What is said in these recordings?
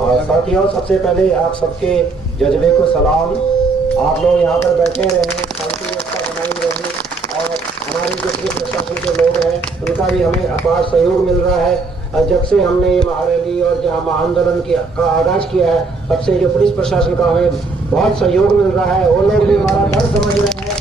और साथियों, सबसे पहले आप सबके जज्बे को सलाम। आप लोग यहाँ पर बैठे रहें, शांति व्यवस्था बनाई रहे और हमारे जो पुलिस प्रशासन के लोग हैं उनका भी हमें अपार सहयोग मिल रहा है। जब से हमने ये महारैली और जहाँ महाआंदोलन का आगाज किया है, तब से जो पुलिस प्रशासन का हमें बहुत सहयोग मिल रहा है। वो लोग भी हमारा डर समझ रहे हैं,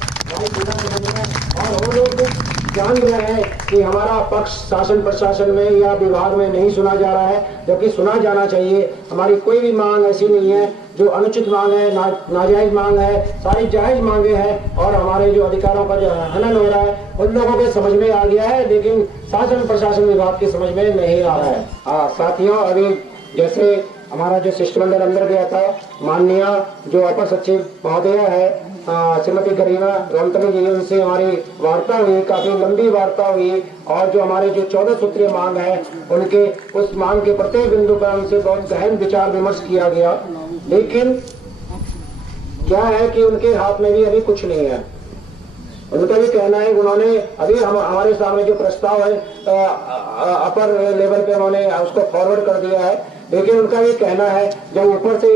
और वो लोग भी जान रहे हैं कि हमारा पक्ष शासन प्रशासन में या विभाग में नहीं सुना जा रहा है, जबकि सुना जाना चाहिए। हमारी कोई भी मांग ऐसी नहीं है जो अनुचित मांग है, नाजायज मांग है, सारी जायज मांगे हैं। और हमारे जो अधिकारों का जो हनन हो रहा है उन लोगों के समझ में आ गया है, लेकिन शासन प्रशासन विभाग के समझ में नहीं आ रहा है। साथियों, अभी जैसे हमारा जो शिष्टमंडल अंदर गया था, माननीय जो अपर सचिव महोदय है श्रीमती गरिमा रोहतगी जी, उनसे हमारी वार्ता हुई, काफी लंबी वार्ता हुई। और जो हमारे जो 14 सूत्रीय मांग है, उनके उस मांग के प्रत्येक बिंदु पर उनसे बहुत गहन विचार विमर्श किया गया। लेकिन क्या है कि उनके हाथ में भी अभी कुछ नहीं है। उनका भी कहना है, उन्होंने अभी हमारे सामने जो प्रस्ताव है अपर लेवल पे उन्होंने उसको फॉरवर्ड कर दिया है, लेकिन उनका ये कहना है जब ऊपर से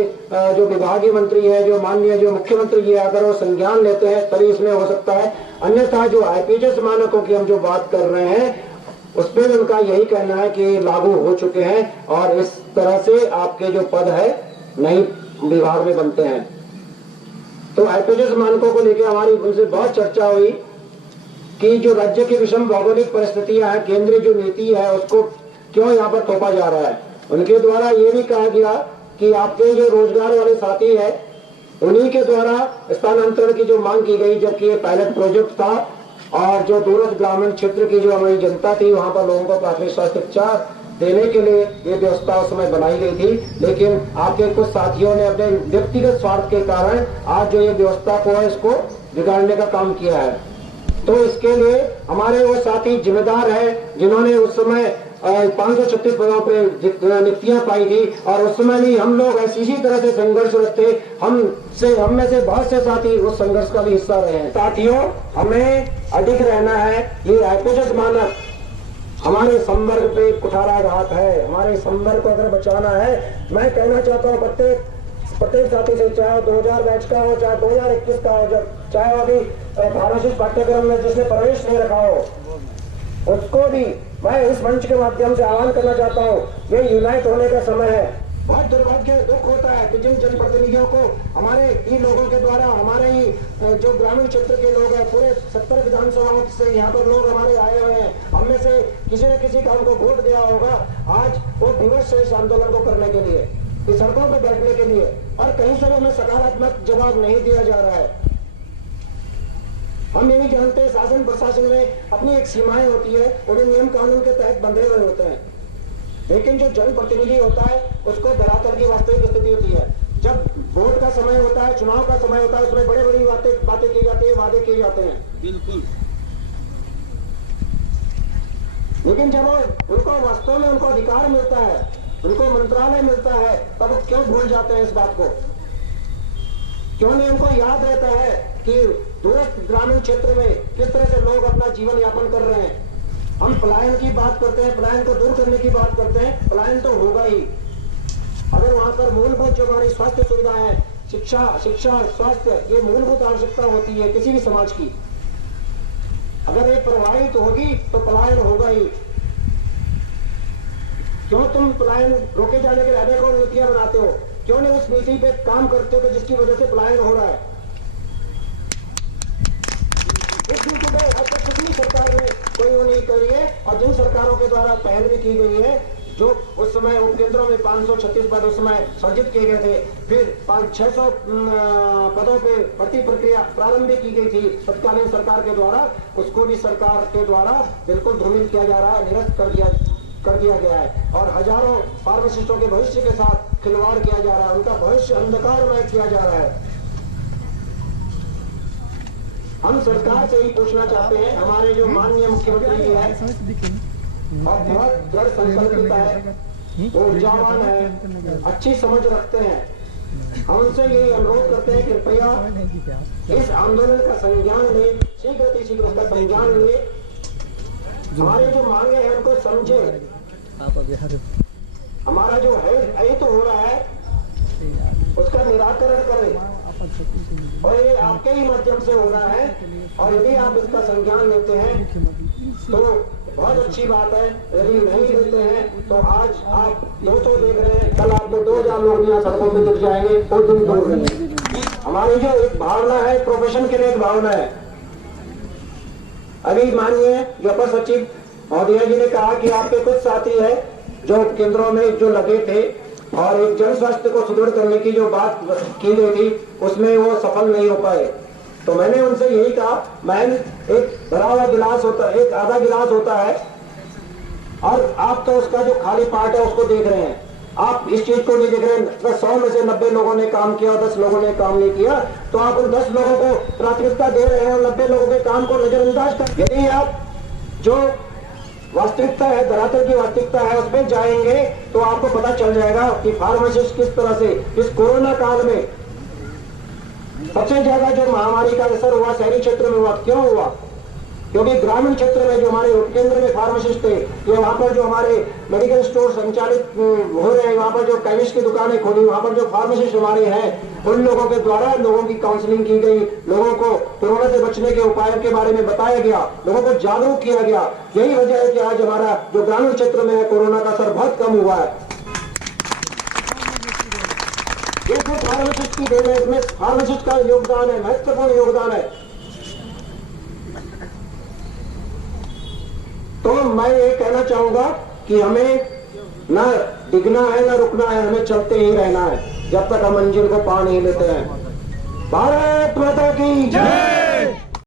जो विभागीय मंत्री है, जो माननीय जो मुख्यमंत्री जी, अगर वो संज्ञान लेते हैं तभी इसमें हो सकता है। अन्यथा जो आईपीएस मानकों की हम जो बात कर रहे हैं उस पर उनका यही कहना है कि लागू हो चुके हैं और इस तरह से आपके जो पद है नई विभाग में बनते हैं। तो आईपीएस मानकों को लेकर हमारी उनसे बहुत चर्चा हुई कि जो राज्य की विषम भौगोलिक परिस्थितियां हैं, केंद्रीय जो नीति है उसको क्यों यहाँ पर थोपा जा रहा है। उनके द्वारा ये भी कहा गया कि आपके जो रोजगार वाले साथी है उन्हीं के द्वारा स्थानांतरण की जो मांग की गई, जबकि ये पायलट प्रोजेक्ट था और जो दूरस्थ ग्रामीण क्षेत्र की जो हमारी जनता थी वहां पर लोगों को प्राथमिक स्वास्थ्य उपचार देने के लिए ये व्यवस्था उस समय बनाई गई थी। लेकिन आपके कुछ साथियों ने अपने व्यक्तिगत स्वार्थ के कारण आज जो ये व्यवस्था को है इसको बिगाड़ने का काम किया है। तो इसके लिए हमारे वो साथी जिम्मेदार है जिन्होंने उस समय 536 पदों पे नियुक्तियां पाई थी और उस समय भी हम लोग इसी तरह से संघर्षरत थे। हम में से बहुत से साथी उस संघर्ष का भी हिस्सा रहे हैं। साथियों, हमें अडिग रहना है। ये आईपीएस मानक हमारे संवर्ग पे कुठाराघात है। हमारे संवर्ग को अगर बचाना है, मैं कहना चाहता हूँ प्रत्येक साथी से, चाहे 2000 बैच का हो, चाहे 2021 का हो, चाहे अभी फार्मासिस्ट पाठ्यक्रम में जिसने प्रवेश नहीं रखा हो, उसको भी मैं इस मंच के माध्यम से आह्वान करना चाहता हूँ, ये यूनाइट होने का समय है। बहुत दुर्भाग्य दुख होता है कि जिन जनप्रतिनिधियों को हमारे ही लोगों के द्वारा, हमारे ही जो ग्रामीण क्षेत्र के लोग हैं, पूरे 70 विधानसभाओं से यहाँ पर लोग हमारे आए हुए हैं, हम में से किसी न किसी का उनको वोट दिया होगा। आज वो विवश है इस आंदोलन को करने के लिए, इस सड़कों पर बैठने के लिए, और कहीं से भी हमें सकारात्मक जवाब नहीं दिया जा रहा है। हम ये भी जानते हैं शासन प्रशासन में अपनी एक सीमाएं होती है, उन्हें नियम कानून के तहत बंधे हुए होते हैं, लेकिन जो जनप्रतिनिधि होता है उसको धरातल की वास्तविक स्थिति होती है। जब वोट का समय होता है, चुनाव का समय होता है, उसमें बड़े बड़ी बातें की जाती है, वादे किए जाते हैं, बिल्कुल। लेकिन जब उनको वास्तव में उनको अधिकार मिलता है, उनको मंत्रालय मिलता है, तब वो क्यों भूल जाते हैं इस बात को? क्यों नहीं उनको याद रहता है कि दूरस्थ ग्रामीण क्षेत्र में किस तरह से लोग अपना जीवन यापन कर रहे हैं? हम पलायन की बात करते हैं, पलायन को दूर करने की बात करते हैं, पलायन तो होगा ही अगर वहां पर मूलभूत जो हमारी स्वास्थ्य सुविधाएं हैं, शिक्षा, स्वास्थ्य, ये मूलभूत आवश्यकता होती है किसी भी समाज की, अगर ये प्रभावित होगी तो पलायन होगा ही। क्यों तुम पलायन रोके जाने के लिए अनेकों नीतियां बनाते हो? क्यों नहीं उस नीति पे काम करते हो जिसकी वजह से पलायन हो रहा है? इस नीति पे अब तक कितनी सरकार ने कोई वो नहीं करी है, और जिन सरकारों के द्वारा पहल भी की गई है, जो उस समय उपकेंद्रों में 536 पद उस समय सर्जित किए गए थे, फिर 500-600 पदों पे भर्ती प्रक्रिया प्रारंभ की गई थी तत्कालीन सरकार के द्वारा, उसको भी सरकार के द्वारा बिल्कुल धूमिल किया जा रहा है, निरस्त कर दिया गया है, और हजारों फार्मासिस्टों के भविष्य के साथ खिलवाड़ किया जा रहा है, उनका भविष्य अंधकारमय किया जा रहा है। हम सरकार से ही पूछना चाहते हैं, हमारे जो माननीय मुख्यमंत्री जी है और बहुत दृढ़ संकल्पित है, वो ऊर्जावान है, अच्छी समझ रखते हैं, हम उनसे यही अनुरोध करते हैं कि कृपया इस आंदोलन का संज्ञान ले, शीघ्र उसका संज्ञान ले, हमारे जो मांगे हैं उनको समझे। हमारा जो है यही तो हो रहा है, उसका निराकरण करें और ये आपके ही माध्यम से हो रहा है। और यदि आप इसका संज्ञान लेते हैं तो बहुत अच्छी बात है, यदि नहीं लेते हैं तो आज आप 200 देख रहे हैं, कल आपको 2000 लोग यहाँ सड़कों पे दिख जाएंगे, कोई दिन दूर नहीं। हमारी जो एक भावना है, प्रोफेशन के लिए एक भावना है। अभी मानिए जो अपर सचिव महोदय जी ने कहा कि आपके कुछ साथी है जो केंद्रों में जो लगे थे और एक जन स्वास्थ्य को सुदृढ़ करने की जो बात की गई थी उसमें वो सफल नहीं हो पाए। तो मैंने उनसे यही कहा, मैन एक भरा हुआ गिलास होता है, एक आधा गिलास होता है और आप तो उसका जो खाली पार्ट है उसको देख रहे हैं, आप इस चीज को नहीं देख रहे हैं। 100 में से 90 लोगों ने काम किया और 10 लोगों ने काम नहीं किया, तो आप उन 10 लोगों को प्राथमिकता दे रहे हैं और 90 लोगों के काम को नजरअंदाज कर। यदि आप जो वास्तविकता है, धरातल की वास्तविकता है, उसमें जाएंगे तो आपको पता चल जाएगा कि फार्मासिस्ट किस तरह से इस कोरोना काल में सबसे ज्यादा जो महामारी का असर हुआ शहरी क्षेत्र में हुआ। क्यों हुआ? क्योंकि ग्रामीण क्षेत्र में जो हमारे उपकेंद्र में फार्मासिस्ट थे, ये वहां पर जो हमारे मेडिकल स्टोर संचालित हो रहे हैं, वहां पर जो केमिस्ट की दुकानें खोली, वहां पर जो फार्मासिस्ट हमारे हैं, उन लोगों के द्वारा लोगों की काउंसलिंग की गई, लोगों को कोरोना से बचने के उपायों के बारे में बताया गया, लोगों को जागरूक किया गया। यही वजह है कि आज हमारा जो ग्रामीण क्षेत्र में है कोरोना का असर बहुत कम हुआ है। ये तो फार्मासिस्ट की देन है, इसमें फार्मासिस्ट का योगदान है, महत्वपूर्ण योगदान है। तो मैं ये कहना चाहूंगा कि हमें न डिगना है न रुकना है, हमें चलते ही रहना है जब तक हम मंजिल को पा नहीं लेते हैं। भारत माता की जय।